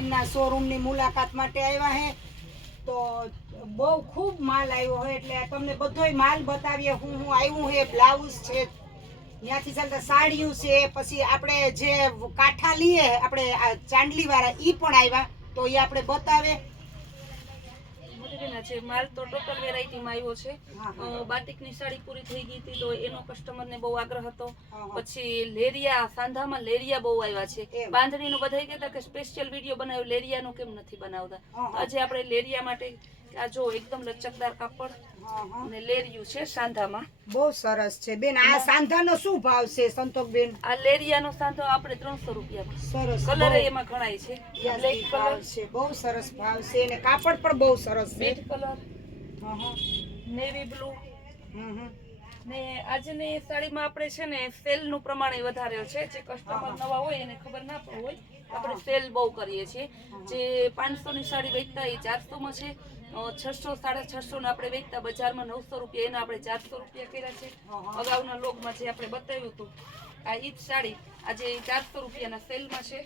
સંતોષબેનના શોરૂમની મુલાકાત માટે આવ્યા હે. તો બહુ ખૂબ માલ આવ્યો હોય એટલે તમને બધોય માલ બતાવીએ. હું હું આવ્યું હે બ્લાઉઝ છે ત્યાંથી ચાલતા સાડીયું છે, પછી આપણે જે કાંઠા લઈએ આપણે આ ચાંદલી વાળા ઈ પણ આવ્યા. તો એ આપણે બતાવે. મોટીબેન, છે માલ તો ટોટલ વેરાયટીમાં આવ્યો છે. બાટિકની સાડી પૂરી થઈ ગઈ હતી તો એનો કસ્ટમરને બહુ આગ્રહ હતો. પછી લેરિયા સાંધામાં લેરિયા બહુ આવ્યા છે. બાંધણીનું બધા કહેતા કે સ્પેશિયલ વીડિયો બનાવ્યો લેરિયાનું કેમ નથી બનાવતા આજે આપણે લેરિયા માટે આ જો એકદમ લચકદાર કાપડ હા, હા. અને લેરિયું છે સાંધામાં. બહુ સરસ છે. બેન આ સાંધાનો શું ભાવ છે સંતોષબેન આ લેરિયાનો સાંધો આપણે ત્રણસો રૂપિયામાં સરસ. કલર એમાં ઘણાય છે. બ્લેક કલર છે. બહુ સરસ ભાવ છે અને કાપડ પણ બહુ સરસ છે. બીટ કલર હા, હા. Navy blue. ને આજની સાડીમાં આપણે છે ને સેલનું પ્રમાણ વધારે છે. જે કસ્ટમર નવા હોય એને ખબર ના પણ હોય. આપણે સેલ બહુ કરીએ છીએ. જે પાંચસો ની સાડી વેચતા એ ચારસો માં છે. છસો સાડા છસો ને આપણે વેચતા બજારમાં નવસો રૂપિયા એના આપણે ચારસો રૂપિયા કર્યા છે. અગાઉના લોગમાં જે આપણે બતાવ્યું હતું આ ઈદ સાડી આજે ચારસો રૂપિયાના સેલમાં છે.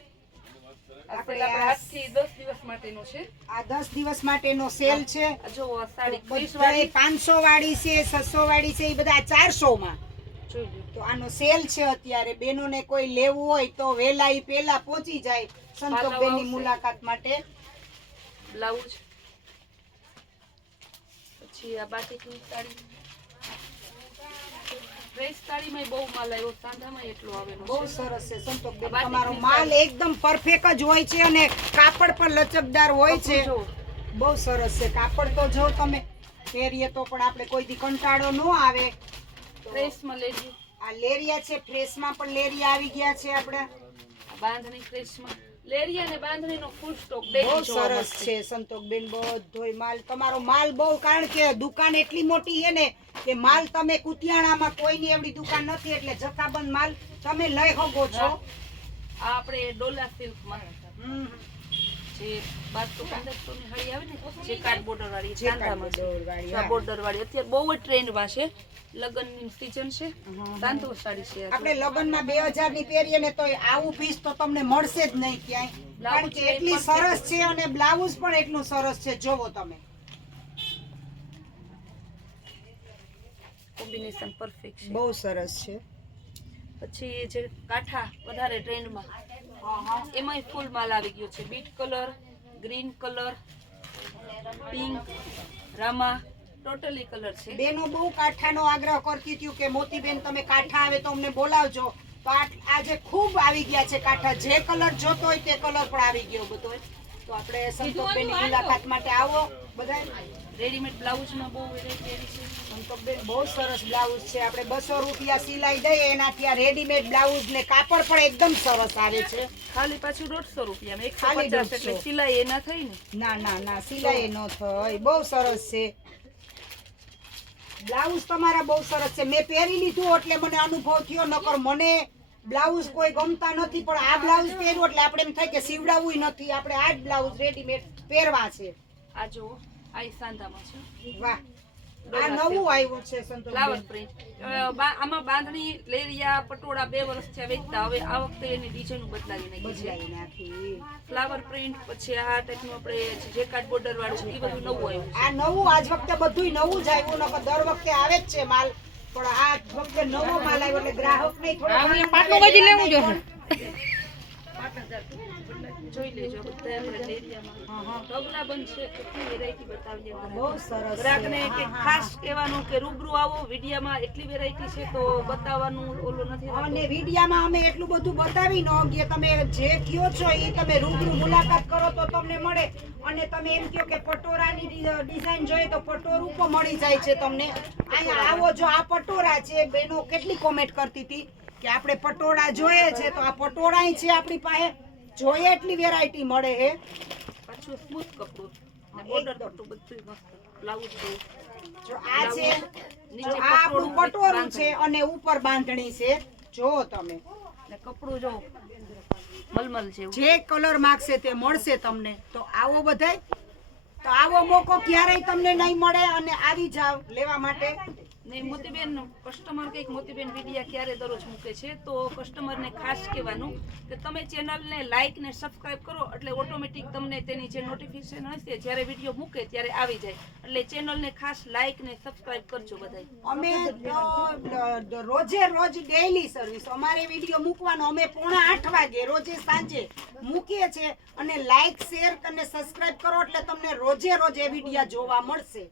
આપણે આજથી દસ દિવસ માટેનો છે. આ દસ દિવસ માટેનો સેલ છે. જો આ સાડી પાંચસો વાળી. છે છસો વાળી છે એ બધા ચારસો માં તો આનો સેલ છે અત્યારે. બેનોને કોઈ લેવું હોય તો વેલા ઈ પેલા પહોંચી જાય. આવશે. મુલાકાત માટે. બ્લાઉઝ. પછી આ બાટિકની સાડી? સાડીમાં બહુ માલ આવ્યો સાંધામાં એટલો આવેલો બહુ સરસ છે બાટિકની તમારો. માલ એકદમ પરફેક્ટ જ હોય છે અને કાપડ પણ લચકદાર હોય છે. બહુ સરસ છે કાપડ તો જો તમે પહેરીએ તો પણ આપણે કોઈથી કંટાળો ન આવે. ફ્રેશમાં લેજો. આ લેરિયા છે ફ્રેશમાં પણ લેરિયા આવી ગયા છે આપણે. બાંધણી ડ્રેસમાં લેરિયા અને બાંધણીનો ફૂલ સ્ટોક બહુ સરસ છે સંતોકબેન બધોય માલ તમારો માલ બહુ કારણ કે દુકાન એટલી મોટી છે ને કે માલ તમે કુતિયાણામાં કોઈની એવડી દુકાન નથી એટલે જથ્થાબંધ માલ તમે લઈ શકો છો. આપણે ડોલા સિલ્કમાં. હમ. જે બારસો પંદરસો ની હળી આવે ને જે કાર્ડ બોર્ડર વાળી જે છે કાપડ વાળી, આ હા. બોર્ડર વાળી અત્યારે બહુ જ ટ્રેન્ડમાં છે. લગ્નની સીઝન છે. હા. સાડી છે આપણે લગ્નમાં બે હજારની પહેરીએ ને તો આવું પીસ તો તમને મળશે જ નહીં ક્યાંય. કારણ કે એટલી સરસ છે. અને બ્લાઉઝ પણ એટલું સરસ છે. જોવો તમે. કોમ્બિનેશન પરફેક્ટ છે. બહુ સરસ છે. પછી જે કાંઠા વધારે ટ્રેન્ડમાં, એમાંય ફૂલ માલ આવી ગયો છે. Beet colour, green colour, pink, Rama, totally colour છે. બેનો બહુ કાંઠાનો આગ્રહ કરતી હતી કે મોતીબેન તમે કાંઠા આવે તો અમને બોલાવજો. તો આજે ખૂબ આવી ગયા છે કાંઠા. જે કલર જોતો હોય તે કલર પણ આવી ગયો બધો. તો આપણે સંતોષબેનની મુલાકાત માટે આવો બધા રેડીમેડ બ્લાઉઝમાં બહુ વેરાયટી છે. સંતોષબેન બહુ સરસ બ્લાઉઝ છે. આપણે બસો રૂપિયા સિલાઈ દઈએ એનાથી આ રેડીમેડ બ્લાઉઝ ને કાપડ પણ એકદમ સરસ આવે છે. ખાલી પાછું દોઢસો રૂપિયા એક ખાલી એટલે સિલાઈ એના થઈ ને? ના ના ના સિલાઈ ન થઈ. બહુ સરસ છે. બ્લાઉઝ તમારા બહુ સરસ છે. મેં પહેરી લીધું એટલે મને અનુભવ થયો નકર મને બ્લાઉઝ કોઈ ગમતા નથી પણ આ બ્લાઉઝ પહેર્યું એટલે આપણે એમ થાય કે સીવડાવવું નથી. આપણે આ જ બ્લાઉઝ રેડીમેડ પહેરવા છે. આ જો આ સાંધામાં છે. વાહ. આ નવું આવ્યું છે ફ્લાવર પ્રિન્ટ આમાં બાંધણી લેરિયા પટોળા બે વર્ષ થયા વેચતા. હવે આ વખતે એની ડિઝાઇન બદલાવી નાખી છે. ફ્લાવર પ્રિન્ટ પછી આ ટાઈપનું આપણે જે કાર્ડ બોર્ડર વાળું એ બધું નવું આવ્યું આ નવું આજ વખતે બધું નવું જ આવ્યું દર વખતે આવે જ છે માલ. પણ આ ફક્ત નવો માલ આવ્યો એટલે ગ્રાહક નહીં થોડો પાટલું લેવું જોઈએ જોઈ લેજો બધા આપણે લેરિયામાં ઢગલા બંધ કેટલી વેરાયટી બતાવીએ બહુ સરસ ગ્રાહકને કે ખાસ કહેવાનું કે રૂબરૂ આવો વિડિયામાં એટલી વેરાયટી છે તો બતાવવાનું ઓલું નથી અને વિડિયામાં અમે એટલું બધું બતાવી ન કે તમે જે કયો છો એ તમે રૂબરૂ મુલાકાત કરો તો તમને મળે. અને તમે એમ કહો કે પટોરાની ડિઝાઇન જોઈએ તો પટોરું પણ મળી જાય છે તમને. અહીંયા આવો જો આ પટોરા છે. બેનો કેટલી કોમેન્ટ કરતી હતી કે આપણે પટોળા જોઈએ છે તો આ પટોળા છે આપણી પાસે. જોઈએ એટલી વેરાયટી મળે હે પાછું સ્મૂથ કપડું. ને બોર્ડર બધું મસ્ત. છે. જો આ છે નીચે જો આ આપણું પટોરું છે અને ઉપર બાંધણી છે. જો તમે. ને કપડું જો મલમલ છે જે કલર માંગશે તે મળશે તમને. તો આવો બધાય. તો આવો મોકો ક્યારેય તમને નહીં મળે અને આવી જાવ લેવા માટે. ને મોતીબેન કસ્ટમર કંઈક મોતીબેન વિડીયા ક્યારે દરરોજ મૂકે છે, તો કસ્ટમરને ખાસ કહેવાનું કે તમે ચેનલને લાઇક ને સબસ્ક્રાઇબ કરો એટલે ઓટોમેટિક તમને તેની જે નોટિફિકેશન હશે, જ્યારે વીડિયો મૂકે ત્યારે આવી જાય. એટલે ચેનલને ખાસ લાઇક ને સબસ્ક્રાઇબ કરજો બધા અમે રોજે રોજ ડેઈલી સર્વિસ અમારે વીડિયો મૂકવાનો અમે પોણા આઠ વાગે, રોજે સાંજે મૂકીએ છીએ અને લાઇક શેર અને સબસ્ક્રાઇબ કરો એટલે તમને રોજે રોજ એ વિડીયા જોવા મળશે.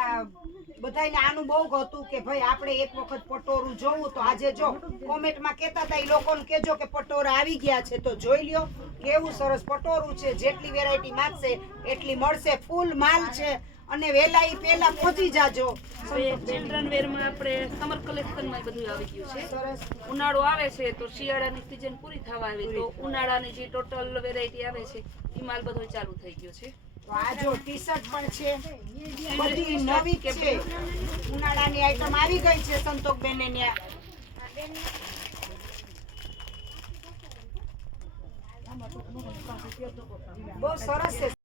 આ આનું બહુ હતું કે ભાઈ આપણે એક વખત પટોરું જોવું તો આજે જો કોમેન્ટમાં કહેતા હતા એ લોકોને કહેજો કે પટોરા આવી ગયા છે તો જોઈ લ્યો કેવું સરસ પટોરું છે જેટલી વેરાયટી માંગશે એટલી મળશે ફૂલ માલ છે અને વેલા ઈ પહેલા પહોંચી જાજો. ચિલ્ડ્રન ચિલ્ડ્રન વેરમાં આપણે સમર કલેક્શનમાં બધું આવી ગયું છે. સરસ. ઉનાળો આવે છે તો શિયાળાની સિઝન પૂરી થવા આવી તો ઉનાળાની જે ટોટલ વેરાયટી આવે છે એ માલ બધો ચાલુ થઈ ગયો છે. આ જો ટી શર્ટ પણ છે, બધી નવી છે. ઉનાળાની આઈટમ આવી ગઈ છે સંતોષબેન ને ત્યાં બહુ સરસ છે.